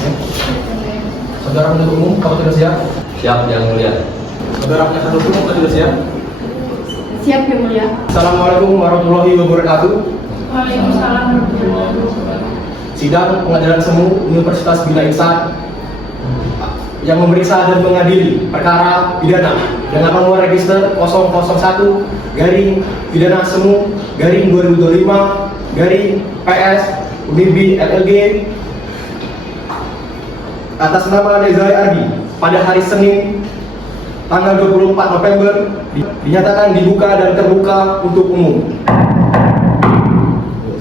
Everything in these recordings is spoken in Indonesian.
ya. Saudara penuntut umum, kalau sudah siap? Siap, Yang Mulia. Saudara penasihat hukum, kalau sudah siap? Siap, Yang Mulia. Assalamualaikum warahmatullahi wabarakatuh. Waalaikumsalam warahmatullahi wabarakatuh. Sidang Pengadilan Semu Universitas Bina Ihsan yang memeriksa dan mengadili perkara pidana dengan nomor register 001 garing pidana semu garing 2025 garing PS UNIB LLG atas nama Nezai Ardi pada hari Senin tanggal 24 November dinyatakan dibuka dan terbuka untuk umum.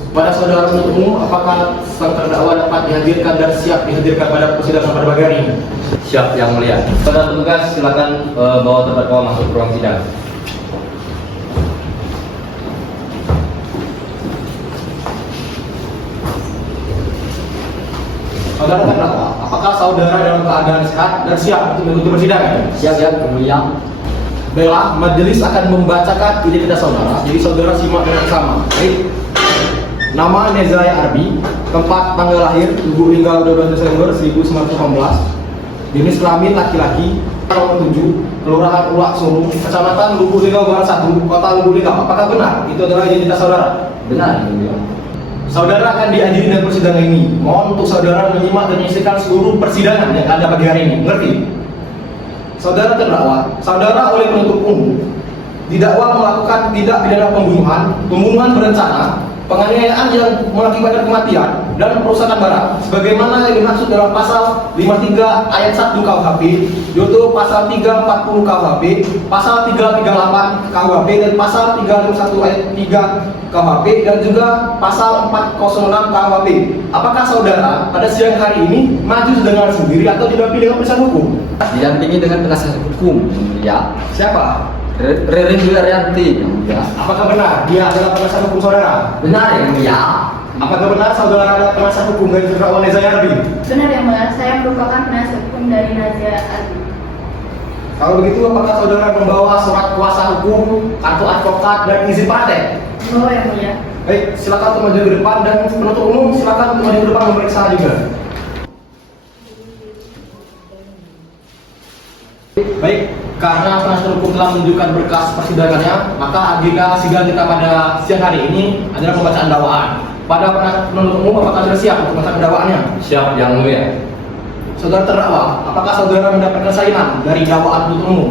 Pada saudara penuntut umum, apakah sang terdakwa dapat dihadirkan dan siap dihadirkan pada persidangan pada pagi hari ini? Siap, Yang Mulia. Saudara petugas, silakan bawa terdakwa masuk ke ruang sidang. Saudara terdakwa, apakah saudara dalam keadaan sehat dan siap untuk mengikuti persidangan? Siap, Yang Mulia. Baiklah, majelis akan membacakan identitas saudara. Jadi saudara simak dengan sama. Baik. Nama Nezai Arbi, tempat tanggal lahir Ibu meninggal 12 Desember 1918, jenis kelamin laki-laki, nomor 7, Kelurahan Ulak Solo, Kecamatan Lubuk Linggau Barat 1, Kota Lubuk Linggau. Apakah benar? Itu adalah identitas saudara. Benar, Yang Mulia. Saudara akan dihadiri dalam persidangan ini. Mohon untuk saudara menyimak dan menyaksikan seluruh persidangan yang ada pagi hari ini. Mengerti? Saudara terdakwa, saudara oleh penuntut umum didakwa melakukan tindak pidana pembunuhan berencana, penganiayaan yang mengakibatkan kematian, dan perusakan barang sebagaimana yang dimaksud dalam pasal 53 ayat 1 KUHP, yaitu pasal 340 KUHP, pasal 338 KUHP, dan pasal 351 ayat 3 KUHP, dan juga pasal 406 KUHP. Apakah saudara pada siang hari ini maju dengan sendiri atau didampingi dengan penasihat hukum? Didampingi dengan penasihat hukum, Yang Mulia. Siapa? Ririn Juliaryanti, Yang Mulia. Apakah benar dia adalah penasihat hukum saudara? Benar, Yang Mulia. Apakah benar saudara adalah penasihat hukum dari terdakwa Nezai Arbi? Benar, Yang Mulia. Saya merupakan penasihat hukum dari Nezai Arbi. Kalau begitu, apakah saudara membawa surat kuasa hukum, kartu advokat, dan izin praktek? Bawa, Yang Mulia. Baik, silakan untuk maju ke depan, dan penuntut umum silakan untuk maju ke depan memeriksa juga. Baik, karena penasihat hukum telah menunjukkan berkas persidangannya, maka agenda sidang kita pada siang hari ini adalah pembacaan dakwaan. Pada penuntut umum, apakah sudah siap untuk membacakan dakwaannya? Siap, Yang Mulia. Saudara terdakwa, apakah saudara mendapatkan salinan dari dakwaan penuntut umum?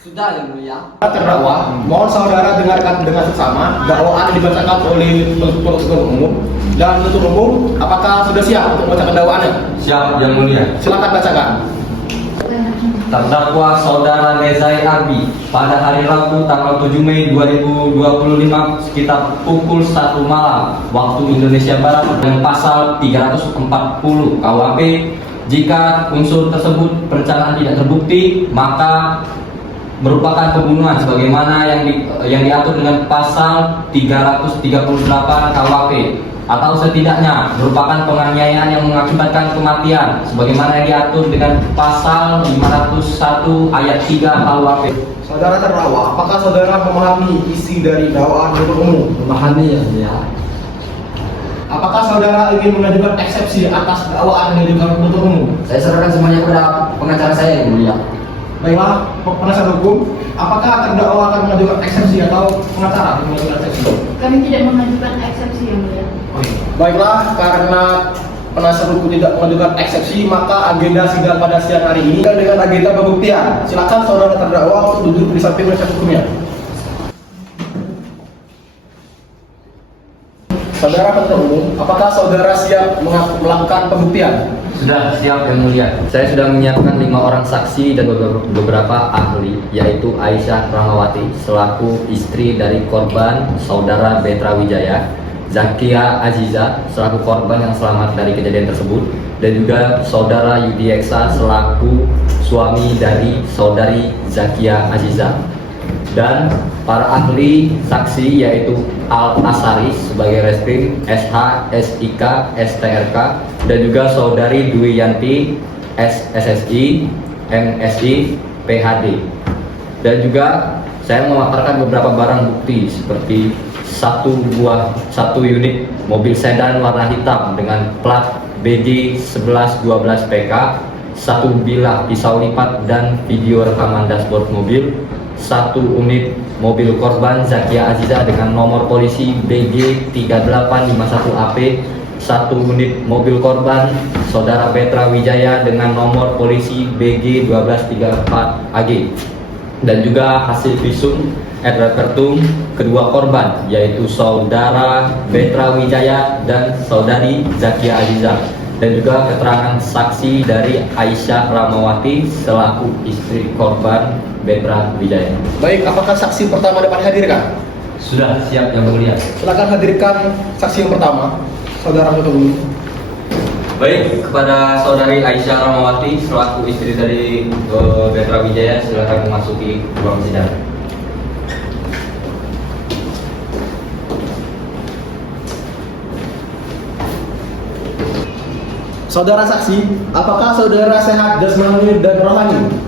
Sudah, Yang Mulia. Terdakwa, mohon saudara dengarkan dengan seksama dakwaan yang dibacakan oleh penuntut umum dan penuntut umum. Apakah sudah siap untuk membacakan dakwaannya? Siap, Yang Mulia. Silakan bacakan. Terdakwa Saudara Nezai Arbi pada hari Rabu tanggal 7 Mei 2025 sekitar pukul 1 malam waktu Indonesia Barat dengan pasal 340 KUHP. Jika unsur tersebut perencanaan tidak terbukti, maka merupakan pembunuhan sebagaimana yang diatur dengan pasal 338 KUHP, atau setidaknya merupakan penganiayaan yang mengakibatkan kematian sebagaimana yang diatur dengan pasal 501 ayat 3 KUHP. Saudara terdakwa, apakah saudara memahami isi dari dakwaan penuntut umum? Memahami, Yang Mulia. Apakah saudara ingin mengajukan eksepsi atas dakwaan yang diajukan penuntut umum? Saya serahkan semuanya kepada pengacara saya, Yang Mulia. Baiklah, penasihat hukum, apakah terdakwa akan mengajukan eksepsi atau pengacara akan mengajukan eksepsi? Kami tidak mengajukan eksepsi, Yang Mulia. Baiklah, karena penasihat hukum tidak mengajukan eksepsi, maka agenda sidang pada siang hari ini dengan agenda pembuktian. Silakan saudara terdakwa untuk duduk di samping penasihat hukumnya. Saudara penuntut umum, apakah saudara siap melakukan pembuktian? Sudah siap, Yang Mulia. Saya sudah menyiapkan 5 orang saksi dan beberapa ahli, yaitu Aisyah Rahmawati selaku istri dari korban Saudara Betra Wijaya, Zakia Aziza selaku korban yang selamat dari kejadian tersebut, dan juga Saudara Yudi Eksa selaku suami dari Saudari Zakia Aziza. Dan para ahli saksi yaitu Al Asari sebagai Reskrim, SH, SIK, STRK, dan juga Saudari Dwi Yanti SSSI, MSI, PHD. Dan juga Saya memaparkan beberapa barang bukti seperti satu unit mobil sedan warna hitam dengan plat BG 1112 PK, satu bilah pisau lipat dan video rekaman dashboard mobil, satu unit mobil korban Zakia Aziza dengan nomor polisi BG 3851 AP, satu unit mobil korban Saudara Petra Wijaya dengan nomor polisi BG 1234 AG, dan juga hasil visum et repertum kedua korban yaitu Saudara Petra Wijaya dan Saudari Zakia Aziza, dan juga keterangan saksi dari Aisyah Ramawati selaku istri korban Petra Wijaya. Baik, apakah saksi pertama dapat dihadirkan? Sudah siap Yang Mulia. Silakan hadirkan saksi yang pertama, saudara dulu. Baik, kepada Saudari Aisyah Ramawati selaku istri dari Petra Wijaya, silakan memasuki ruang sidang. Saudara saksi, apakah saudara sehat jasmani dan rohani?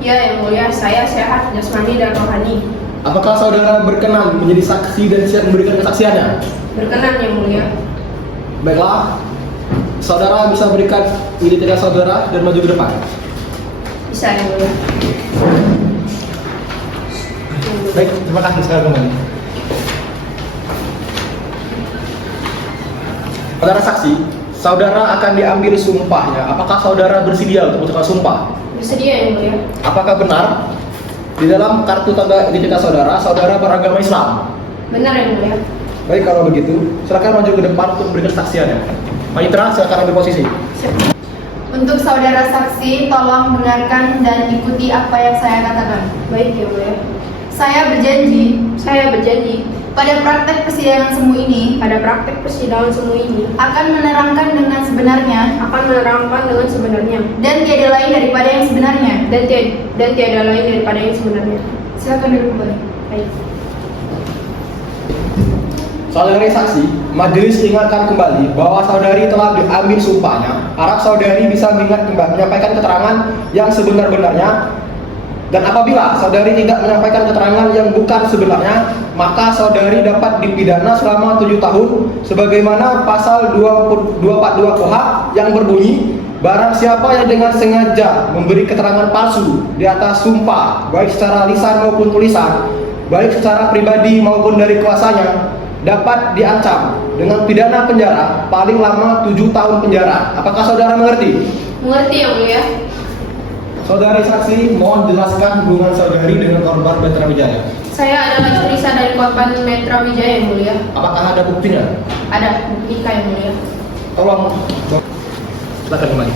Ya, Yang Mulia, saya sehat jasmani dan rohani. Apakah saudara berkenan menjadi saksi dan siap memberikan kesaksiannya? Berkenan, Yang Mulia. Baiklah, saudara bisa berikan identitas saudara dan maju ke depan. Bisa, Yang Mulia. Baik, terima kasih sekali kembali. Saudara saksi, saudara akan diambil sumpahnya. Apakah saudara bersedia untuk mengucapkan sumpah? Bersedia, Yang Mulia. Apakah benar di dalam kartu tanda identitas saudara, saudara beragama Islam? Benar, Yang Mulia. Baik, kalau begitu, silakan maju ke depan untuk memberikan kesaksiannya. Mitra, silakan ambil posisi. Untuk saudara saksi, tolong dengarkan dan ikuti apa yang saya katakan. Baik, Yang Mulia. Saya berjanji pada praktek persidangan semu ini akan menerangkan dengan sebenarnya dan tiada lain daripada yang sebenarnya. Silakan duduk kembali. Baik. Saudari saksi, majelis ingatkan kembali bahwa saudari telah diambil sumpahnya. Harap saudari bisa menyampaikan keterangan yang sebenar-benarnya. Dan apabila saudari tidak menyampaikan keterangan yang bukan sebenarnya, maka saudari dapat dipidana selama 7 tahun sebagaimana pasal 242 KUHP yang berbunyi, barang siapa yang dengan sengaja memberi keterangan palsu di atas sumpah, baik secara lisan maupun tulisan, baik secara pribadi maupun dari kuasanya, dapat diancam dengan pidana penjara paling lama 7 tahun penjara. Apakah saudara mengerti? Mengerti, Yang Mulia. Saudari saksi, mohon jelaskan hubungan saudari dengan korban Petra Wijaya. Saya adalah istri dari korban Petra Wijaya, Yang Mulia. Apakah ada buktinya? Ada bukti, Yang Mulia. Tolong, silakan kembali.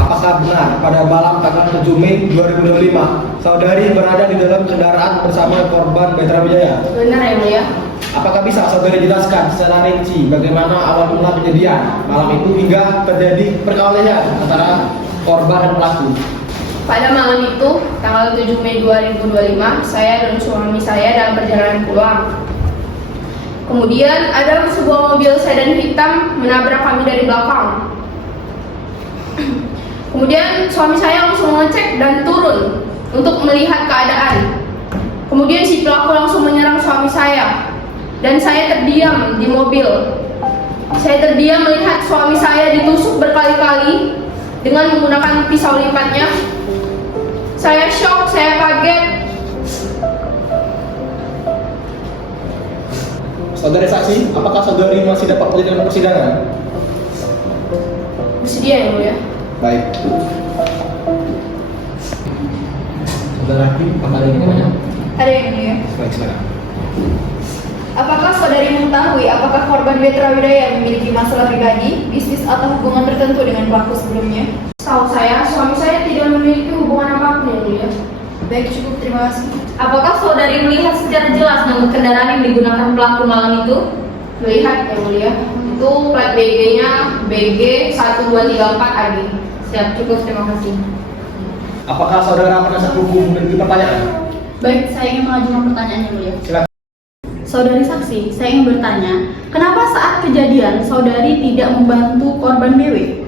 Apakah benar pada malam tanggal 7 Mei 2025 saudari berada di dalam kendaraan bersama korban Petra Wijaya? Benar, Yang Mulia. Apakah bisa saudari jelaskan secara rinci bagaimana awal mula kejadian malam itu hingga terjadi perkelahian antara korban dan pelaku? Pada malam itu, tanggal 7 Mei 2025, saya dan suami saya dalam perjalanan pulang. Kemudian ada sebuah mobil sedan hitam menabrak kami dari belakang. Kemudian suami saya langsung mengecek dan turun untuk melihat keadaan. Kemudian si pelaku langsung menyerang suami saya. Dan saya terdiam di mobil. Saya terdiam melihat suami saya ditusuk berkali-kali dengan menggunakan pisau lipatnya. Saya shock, saya kaget. Saudari saksi, apakah saudari masih dapat melihat persidangan? Bersedia, Yang Mulia. Baik. Saudara Hakim, apakah ada yang namanya? Ada, Yang Mulia. Baik, silakan. Apakah saudari mengetahui apakah korban Petra Wijaya memiliki masalah pribadi, bisnis atau hubungan tertentu dengan pelaku sebelumnya? Setahu saya, suami saya tidak memiliki hubungan apapun, Yang Mulia. Baik, cukup, terima kasih. Apakah saudari melihat secara jelas nama kendaraan yang digunakan pelaku malam itu? Melihat, Yang Mulia. Itu plat BG-nya BG 1234 AG. Siap, cukup, terima kasih. Apakah saudara penasihat hukum memiliki pertanyaan? Baik, saya ingin mengajukan pertanyaan yang mulia. Silakan. Saudari saksi, saya ingin bertanya, kenapa saat kejadian saudari tidak membantu korban BW?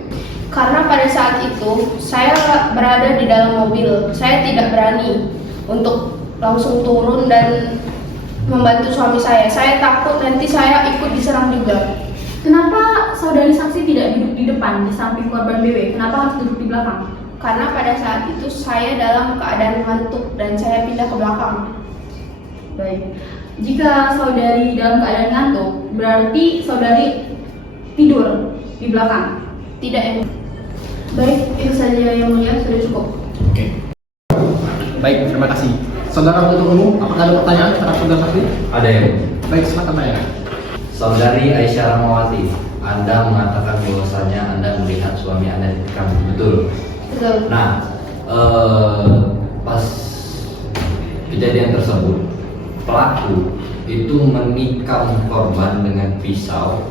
Karena pada saat itu saya berada di dalam mobil. Saya tidak berani untuk langsung turun dan membantu suami saya. Saya takut nanti saya ikut diserang juga. Kenapa saudari saksi tidak duduk di depan di samping korban BW? Kenapa harus duduk di belakang? Karena pada saat itu saya dalam keadaan ngantuk dan saya pindah ke belakang. Baik. Jika saudari dalam keadaan ngantuk, berarti saudari tidur di belakang. Tidak yang Baik, itu saja yang mulia, sudah cukup. Oke. Baik, terima kasih. Saudara penuntut umum, apakah ada pertanyaan terhadap saudara saksi? Ada yang Baik, silakan tanya. Saudari Aisyah Rahmawati, Anda mengatakan bahwasanya Anda melihat suami Anda ditikam, betul? betul. Nah, pas kejadian tersebut, pelaku itu menikam korban dengan pisau,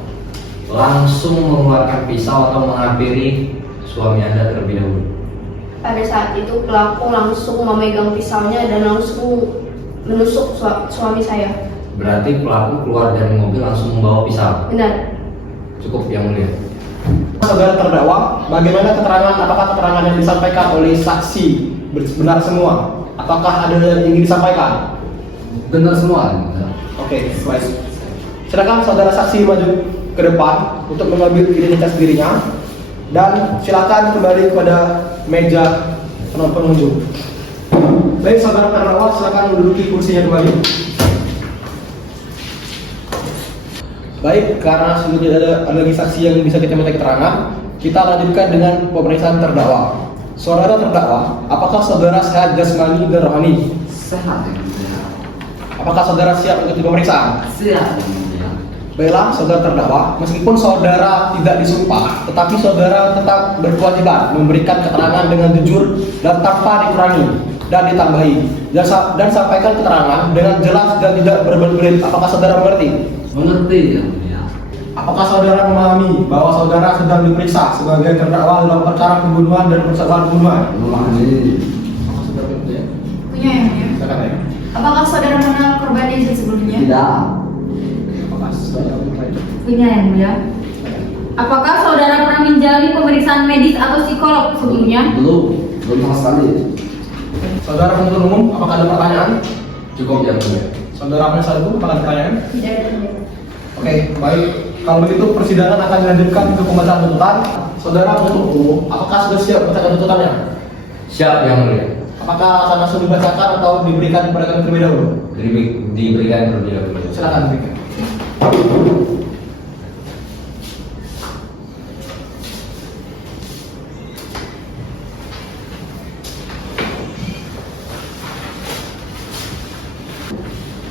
langsung mengeluarkan pisau atau menghampiri suami Anda terlebih dahulu. Pada saat itu pelaku langsung memegang pisaunya dan langsung menusuk suami saya. Berarti pelaku keluar dari mobil langsung membawa pisau. Benar. Cukup yang mulia. Saudara terdakwa, bagaimana keterangan, apakah keterangan yang disampaikan oleh saksi benar semua? Apakah ada yang ingin disampaikan? Benar semua. Oke, baik. Silakan saudara saksi maju ke depan untuk mengambil identitas dirinya dan silakan kembali kepada meja pengunjung. Baik, saudara terdakwa, silakan menduduki kursinya kembali. Baik, karena sudah tidak ada lagi saksi yang bisa kita minta keterangan, kita lanjutkan dengan pemeriksaan terdakwa. Saudara terdakwa, apakah saudara sehat jasmani dan rohani? Sehat. Apakah saudara siap untuk pemeriksaan? Siap. Baiklah, saudara terdakwa, meskipun saudara tidak disumpah, tetapi saudara tetap berkewajiban memberikan keterangan dengan jujur dan tanpa dikurangi dan ditambahi, dan sampaikan keterangan dengan jelas dan tidak berbelit-belit. Apakah saudara mengerti? Mengerti ya. Apakah saudara memahami bahwa saudara sedang diperiksa sebagai terdakwa dalam perkara pembunuhan dan percobaan pembunuhan? Memahami. Apakah saudara mengerti ya? Punya yang mulia. Silakan ya. Apakah saudara mengenal korban Desi sebelumnya? Tidak. Apakah saudara mengerti? Punya yang mulia. Apakah saudara pernah menjalani pemeriksaan medis atau psikolog sebelumnya? Belum sama sekali. Saudara penuntut umum, apakah ada pertanyaan? Cukup yang mulia. Saudara penasihat hukum, apakah ada pertanyaan? Tidak ada yang mulia. Oke, baik. Kalau begitu persidangan akan dilanjutkan ke pembacaan tuntutan. Saudara penuntut umum, apakah sudah siap membacakan tuntutannya? Siap yang mulia. Apakah akan langsung dibacakan atau diberikan kepada kami terlebih dahulu? Diberikan terlebih dahulu. Silakan diberikan.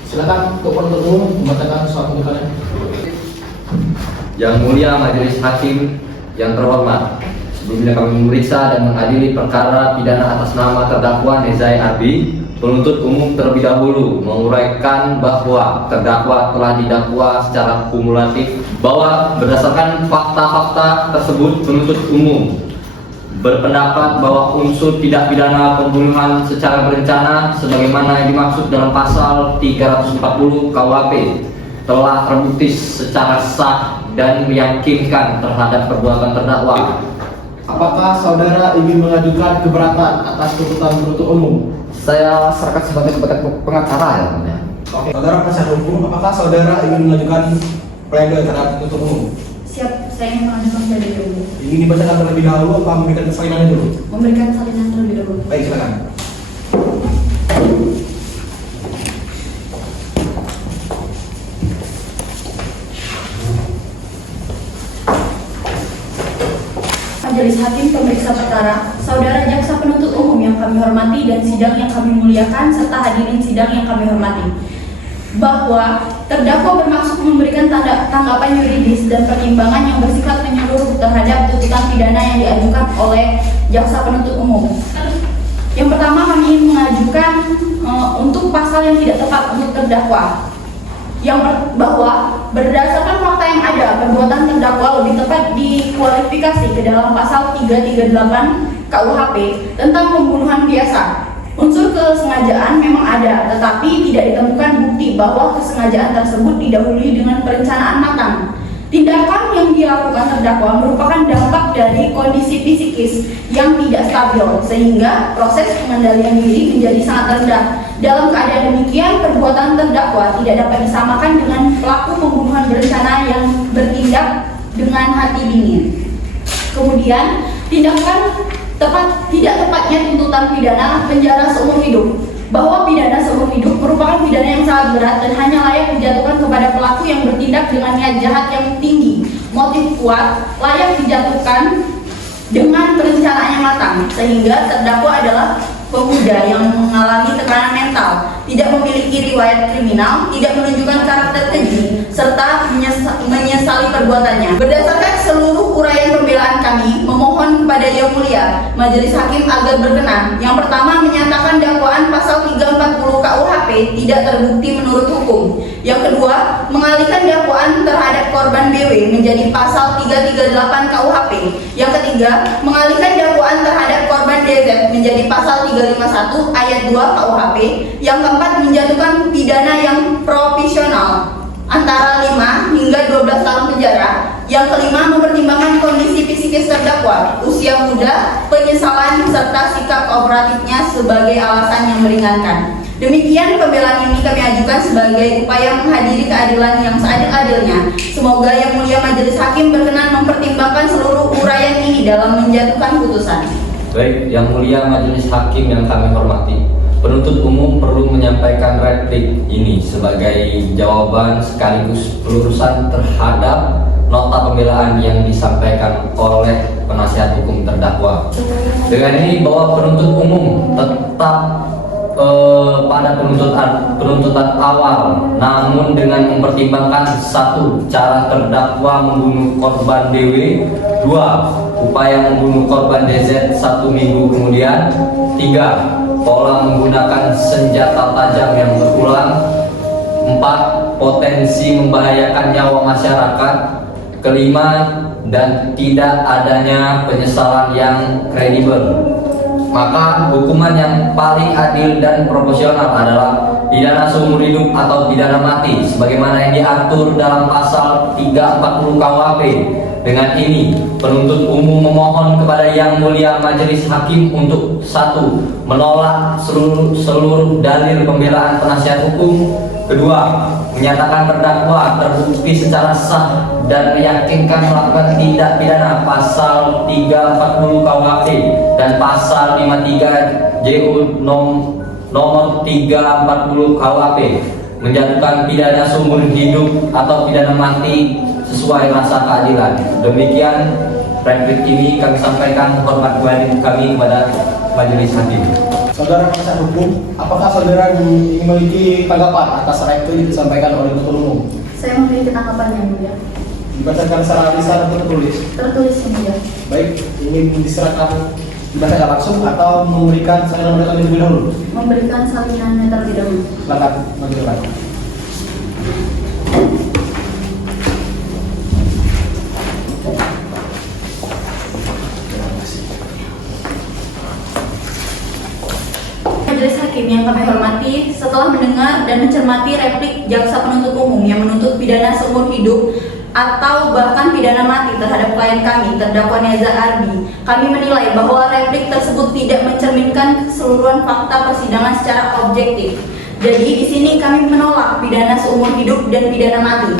Silakan untuk penuntut umum membacakan surat tuntutannya. Yang mulia majelis hakim yang terhormat, sebelumnya kami memeriksa dan mengadili perkara pidana atas nama terdakwa Nezai Arbi. Penuntut umum terlebih dahulu menguraikan bahwa terdakwa telah didakwa secara kumulatif bahwa berdasarkan fakta-fakta tersebut penuntut umum berpendapat bahwa unsur tidak pidana pembunuhan secara berencana sebagaimana yang dimaksud dalam pasal 340 KUHP telah terbukti secara sah dan meyakinkan terhadap perbuatan terdakwa. Apakah saudara ingin mengajukan keberatan atas tuntutan penuntut umum? Saya serahkan sebagai pengacara ya, Bang, ya. Oke, saudara penasihat hukum, apakah saudara ingin mengajukan pledoi terhadap penuntut umum? Siap, saya ingin mengajukan pledoi dulu. Ingin dibacakan terlebih dahulu apa memberikan kesalinannya dulu? Memberikan salinan terlebih dahulu. Baik, silakan. Majelis Hakim pemeriksa perkara, saudara jaksa penuntut umum yang kami hormati dan sidang yang kami muliakan serta hadirin sidang yang kami hormati, bahwa terdakwa bermaksud memberikan tanggapan yuridis dan pertimbangan yang bersifat menyeluruh terhadap tuntutan pidana yang diajukan oleh jaksa penuntut umum. Yang pertama, kami ingin mengajukan untuk pasal yang tidak tepat untuk terdakwa, bahwa berdasarkan fakta yang ada, perbuatan terdakwa lebih tepat dikualifikasi ke dalam pasal 338 KUHP tentang pembunuhan biasa. Unsur kesengajaan memang ada, tetapi tidak ditemukan bukti bahwa kesengajaan tersebut didahului dengan perencanaan matang. Tindakan yang dilakukan terdakwa merupakan dampak dari kondisi psikis yang tidak stabil, sehingga proses pengendalian diri menjadi sangat rendah. Dalam keadaan demikian, perbuatan terdakwa tidak dapat disamakan dengan pelaku pembunuhan berencana yang bertindak dengan hati dingin. Kemudian, tindakan tidak tepatnya tuntutan pidana penjara seumur hidup. Bahwa pidana seumur hidup merupakan pidana yang sangat berat dan hanya layak dijatuhkan kepada pelaku yang bertindak dengan niat jahat yang tinggi, motif kuat, layak dijatuhkan dengan perencanaan yang matang, sehingga terdakwa adalah pemuda yang mengalami tekanan mental, tidak memiliki riwayat kriminal, tidak menunjukkan karakter keji, serta menyesali perbuatannya. Berdasarkan seluruh uraian pembelaan kami, memohon kepada Yang Mulia Majelis Hakim agar berkenan. Yang pertama, menyatakan dakwaan pasal 340 KUHP tidak terbukti menurut hukum. Yang kedua, mengalihkan dakwaan terhadap korban BW menjadi pasal 338 KUHP. Yang ketiga, mengalihkan dakwaan terhadap korban DZ menjadi pasal 351 ayat 2 KUHP. Yang keempat, menjatuhkan pidana yang proporsional antara 5 hingga 12 tahun penjara. Yang kelima, mempertimbangkan kondisi psikis terdakwa, usia muda, penyesalan, serta sikap kooperatifnya sebagai alasan yang meringankan. Demikian pembelaan ini kami ajukan sebagai upaya menghadiri keadilan yang seadil-adilnya. Semoga Yang Mulia Majelis Hakim berkenan mempertimbangkan seluruh uraian ini dalam menjatuhkan putusan. Baik, Yang Mulia Majelis Hakim yang kami hormati, penuntut umum perlu menyampaikan replik ini sebagai jawaban sekaligus pelurusan terhadap nota pembelaan yang disampaikan oleh penasihat hukum terdakwa. Dengan ini bahwa penuntut umum tetap pada penuntutan awal, namun dengan mempertimbangkan 1. Cara terdakwa membunuh korban DW, 2. Upaya membunuh korban DZ 1 minggu kemudian, 3. Pola menggunakan senjata tajam yang berulang, 4. Potensi membahayakan nyawa masyarakat, kelima, dan tidak adanya penyesalan yang kredibel. Maka hukuman yang paling adil dan proporsional adalah pidana seumur hidup atau pidana mati sebagaimana yang diatur dalam pasal 340 KUHP. Dengan ini, penuntut umum memohon kepada Yang Mulia Majelis Hakim untuk 1. Menolak seluruh dalil pembelaan penasihat hukum. 2. Menyatakan terdakwa terbukti secara sah dan meyakinkan melakukan tindak pidana pasal 340 KUHP dan pasal 53 JU nomor 340 KUHP, menjatuhkan pidana seumur hidup atau pidana mati sesuai rasa keadilan. Demikian replik ini kami sampaikan hormat kami kepada Majelis Hakim. Saudara penasihat hukum, apakah saudara memiliki tanggapan atas replik yang disampaikan oleh penuntut umum? Saya memiliki tanggapan yang mulia. Dibacakan secara lisan atau tertulis? Tertulis yang mulia. Baik, ingin diserahkan dibacakan langsung atau memberikan salinan terlebih dahulu? Memberikan salinannya terlebih dahulu. Silakan, maju depan. Majelis Hakim yang kami hormati, setelah mendengar dan mencermati replik jaksa penuntut umum yang menuntut pidana seumur hidup atau bahkan pidana mati terhadap klien kami, terdakwa Neza Arbi, kami menilai bahwa replik tersebut tidak mencerminkan keseluruhan fakta persidangan secara objektif. Jadi di sini kami menolak pidana seumur hidup dan pidana mati.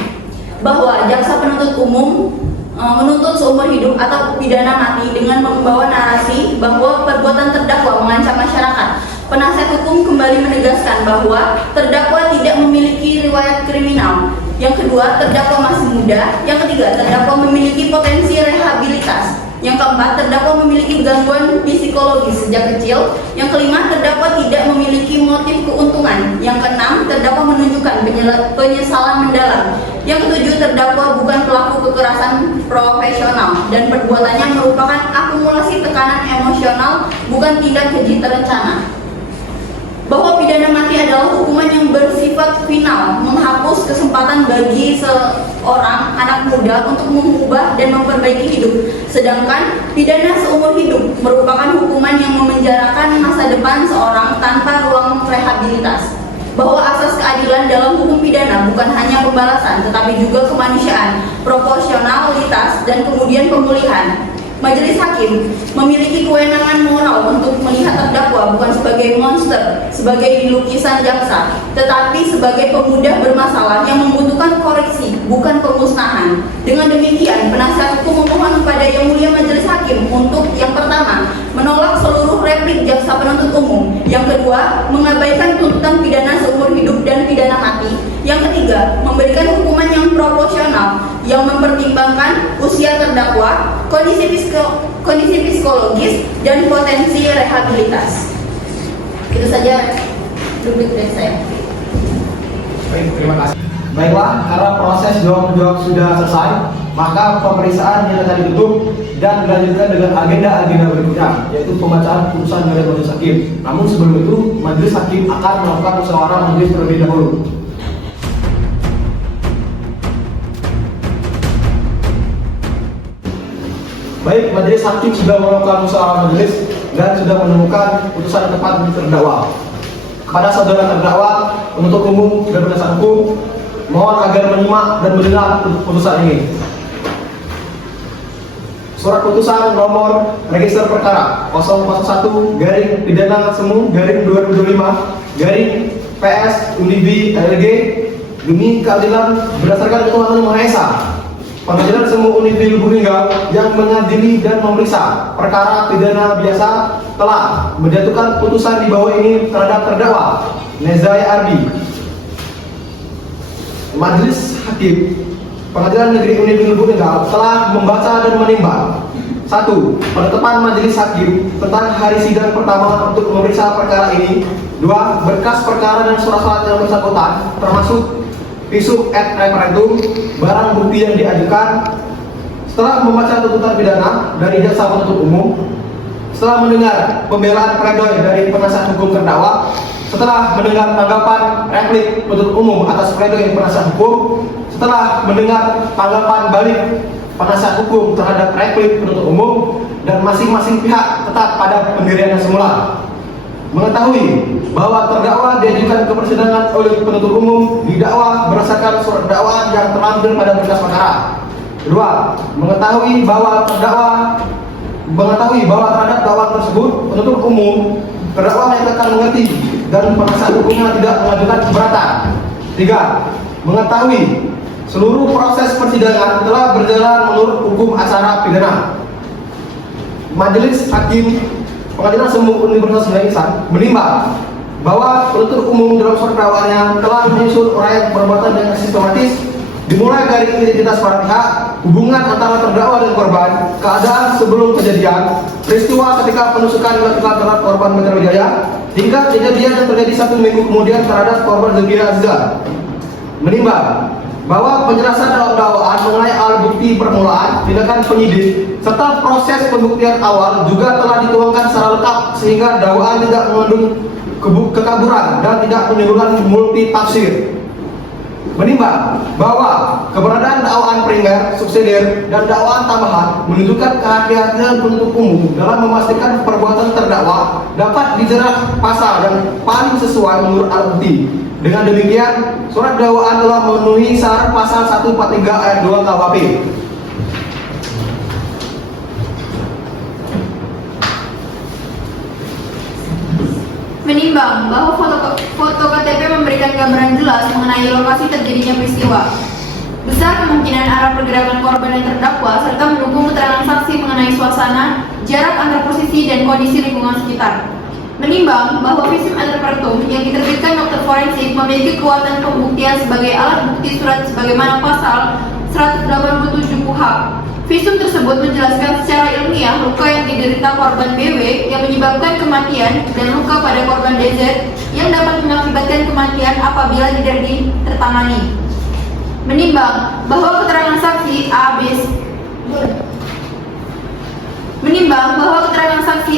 Bahwa jaksa penuntut umum menuntut seumur hidup atau pidana mati dengan membawa narasi bahwa perbuatan terdakwa mengancam masyarakat. Penasihat hukum kembali menegaskan bahwa terdakwa tidak memiliki riwayat kriminal. Yang kedua, terdakwa masih muda. Yang ketiga, terdakwa memiliki potensi rehabilitas. Yang keempat, terdakwa memiliki gangguan psikologis sejak kecil. Yang kelima, terdakwa tidak memiliki motif keuntungan. Yang keenam, terdakwa menunjukkan penyesalan mendalam. Yang ketujuh, terdakwa bukan pelaku kekerasan profesional dan perbuatannya merupakan akumulasi tekanan emosional, bukan tindak keji terencana. Bahwa pidana mati adalah hukuman yang bersifat final, menghapus kesempatan bagi seorang anak muda untuk mengubah dan memperbaiki hidup. Sedangkan pidana seumur hidup merupakan hukuman yang memenjarakan masa depan seorang tanpa ruang rehabilitas. Bahwa asas keadilan dalam hukum pidana pidana bukan hanya pembalasan, tetapi juga kemanusiaan, proporsionalitas, dan kemudian pemulihan. Majelis hakim memiliki kewenangan moral untuk melihat terdakwa bukan sebagai monster, sebagai lukisan jaksa, tetapi sebagai pemuda bermasalah yang membutuhkan koreksi, bukan pemusnahan. Dengan demikian, penasihat hukum memohon kepada Yang Mulia Majelis Hakim untuk yang pertama, menolak seluruh replik jaksa penuntut umum. Yang kedua, mengabaikan tuntutan pidana seumur hidup dan pidana mati. Yang ketiga, memberikan hukuman yang proporsional yang mempertimbangkan usia terdakwa, kondisi psikologis, dan potensi rehabilitas. Itu saja duduk dari saya. Baik, terima kasih. Baiklah, karena proses jawab-jawab sudah selesai, maka pemeriksaan nyatakan ditutup dan dilanjutkan dengan agenda-agenda berikutnya, yaitu pembacaan putusan dari majelis hakim. Namun sebelum itu, majelis hakim akan melakukan musyawarah majelis terlebih dahulu. Baik, majelis hakim sudah melakukan musyawarah majelis dan sudah menemukan putusan tepat untuk terdakwa. Kepada saudara terdakwa, penuntut umum dan penasihat hukum, mohon agar menyimak dan mendengar putusan ini. Surat putusan nomor register perkara 001-2025-PS-UNIB-LG demi keadilan berdasarkan ketentuan Yang Maha Esa. Pengadilan Semu Unifi Lubuk Linggau yang mengadili dan memeriksa perkara pidana biasa telah menjatuhkan putusan di bawah ini terhadap terdakwa Nezai Arbi. Majelis Hakim Pengadilan Negeri Unifi Lubuk Linggau telah membaca dan menimbang: 1. Penetapan Majelis Hakim tentang hari sidang pertama untuk memeriksa perkara ini. 2. Berkas perkara dan surat-surat yang bersangkutan termasuk visum et referendum barang bukti yang diajukan. Setelah membaca tuntutan pidana dari jaksa penuntut umum, setelah mendengar pembelaan pledoi dari penasihat hukum terdakwa, setelah mendengar tanggapan replik penuntut umum atas pledoi penasihat hukum, setelah mendengar tanggapan balik penasihat hukum terhadap replik penuntut umum, dan masing-masing pihak tetap pada pendiriannya semula, mengetahui bahwa terdakwa diajukan ke persidangan oleh penuntut umum didakwa berdasarkan surat dakwaan yang terlampir pada berkas perkara. Kedua, mengetahui bahwa terhadap dakwaan tersebut penuntut umum terdakwa menyatakan mengerti dan penasihat hukumnya tidak mengajukan keberatan. Tiga, mengetahui seluruh proses persidangan telah berjalan menurut hukum acara pidana. Majelis Hakim Pengadilan Semu Universitas Indonesia menimbang bahwa penuntut umum dalam surat dakwaannya telah menyusun uraian perbuatan dengan sistematis, dimulai dari identitas para pihak, hubungan antara terdakwa dan korban, keadaan sebelum kejadian, peristiwa ketika penusukan dilakukan terhadap korban Metro Jaya, hingga kejadian yang terjadi 1 minggu kemudian terhadap korban Zulkifli Aziza. Menimbang bahwa penjelasan dalam dakwaan mengenai alat bukti permulaan, tindakan penyidik, serta proses pembuktian awal juga telah dituangkan secara lengkap sehingga dakwaan tidak mengandung kekaburan dan tidak menimbulkan multi tafsir. Menimbang bahwa keberadaan dakwaan primer, subsidiar, dan dakwaan tambahan menunjukkan kehati-hatian penuntut umum dalam memastikan perbuatan terdakwa dapat dijerat pasal yang paling sesuai menurut alat bukti. Dengan demikian, surat dakwaan telah memenuhi syarat pasal 143 ayat 2 KUHP. Menimbang bahwa foto KTP memberikan gambaran jelas mengenai lokasi terjadinya peristiwa. Besar kemungkinan arah pergerakan korban dan terdakwa serta mendukung keterangan saksi mengenai suasana, jarak antar posisi, dan kondisi lingkungan sekitar. Menimbang bahwa visum et repertum yang diterbitkan dokter forensik memiliki kekuatan pembuktian sebagai alat bukti surat sebagaimana pasal 187 KUHP. Visum tersebut menjelaskan secara ilmiah luka yang diderita korban BW yang menyebabkan kematian dan luka pada korban DZ yang dapat mengakibatkan kematian apabila tidak ditertangani. Menimbang bahwa keterangan saksi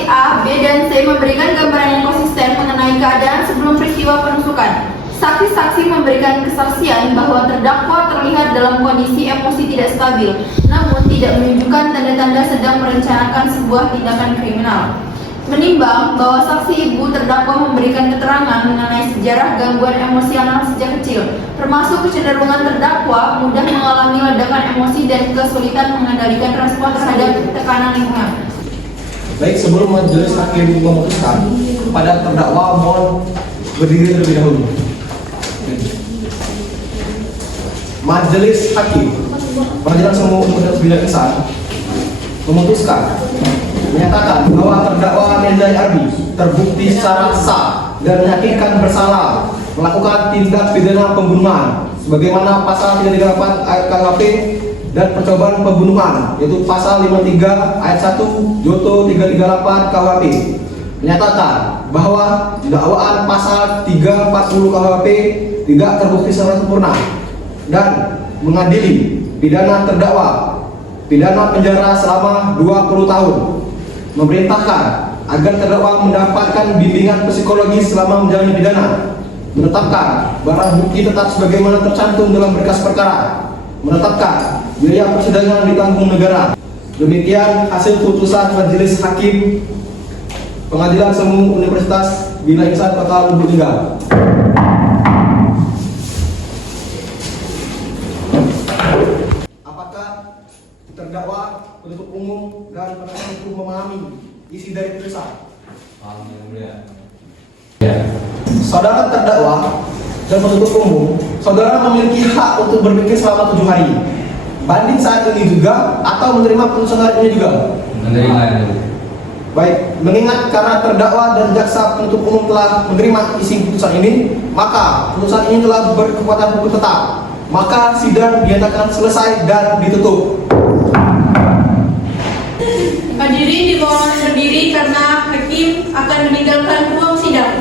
A, B, dan C memberikan gambaran yang konsisten mengenai keadaan sebelum peristiwa penusukan. Saksi-saksi memberikan kesaksian bahwa terdakwa terlihat dalam kondisi emosi tidak stabil, namun tidak menunjukkan tanda-tanda sedang merencanakan sebuah tindakan kriminal. Menimbang bahwa saksi ibu terdakwa memberikan keterangan mengenai sejarah gangguan emosional sejak kecil, termasuk kecenderungan terdakwa mudah mengalami ledakan emosi dan kesulitan mengendalikan respon terhadap tekanan lingkungan. Baik, sebelum majelis hakim memutuskan, kepada terdakwa mohon berdiri terlebih dahulu. Majelis hakim pengadilan semua Universitas Bidang Ihsan memutuskan menyatakan bahwa terdakwa Nezai Arbi terbukti secara sah dan meyakinkan bersalah melakukan tindak pidana pembunuhan sebagaimana pasal 338 ayat KUHP dan percobaan pembunuhan yaitu pasal 53 ayat 1 Joto 338 KUHP. Menyatakan bahwa dakwaan pasal 340 KUHP tidak terbukti secara sempurna dan mengadili pidana terdakwa pidana penjara selama 20 tahun, memerintahkan agar terdakwa mendapatkan bimbingan psikologis selama menjalani pidana, menetapkan barang bukti tetap sebagaimana tercantum dalam berkas perkara, menetapkan biaya persidangan ditanggung negara. Demikian hasil putusan Majelis Hakim Pengadilan Semu Universitas Bidang Ihsan Kota Lubuk Linggau. Terdakwa, penuntut umum, dan penasihat hukum memahami isi dari putusan. Saudara terdakwa dan penuntut umum, saudara memiliki hak untuk berpikir selama 7 hari. Banding saat ini juga atau menerima putusan hari ini juga? Menerima. Baik, mengingat karena terdakwa dan jaksa penuntut umum telah menerima isi putusan ini, maka putusan ini telah berkekuatan hukum tetap. Maka sidang dinyatakan selesai dan ditutup. Hadirin dimohon berdiri karena hakim akan meninggalkan ruang sidang.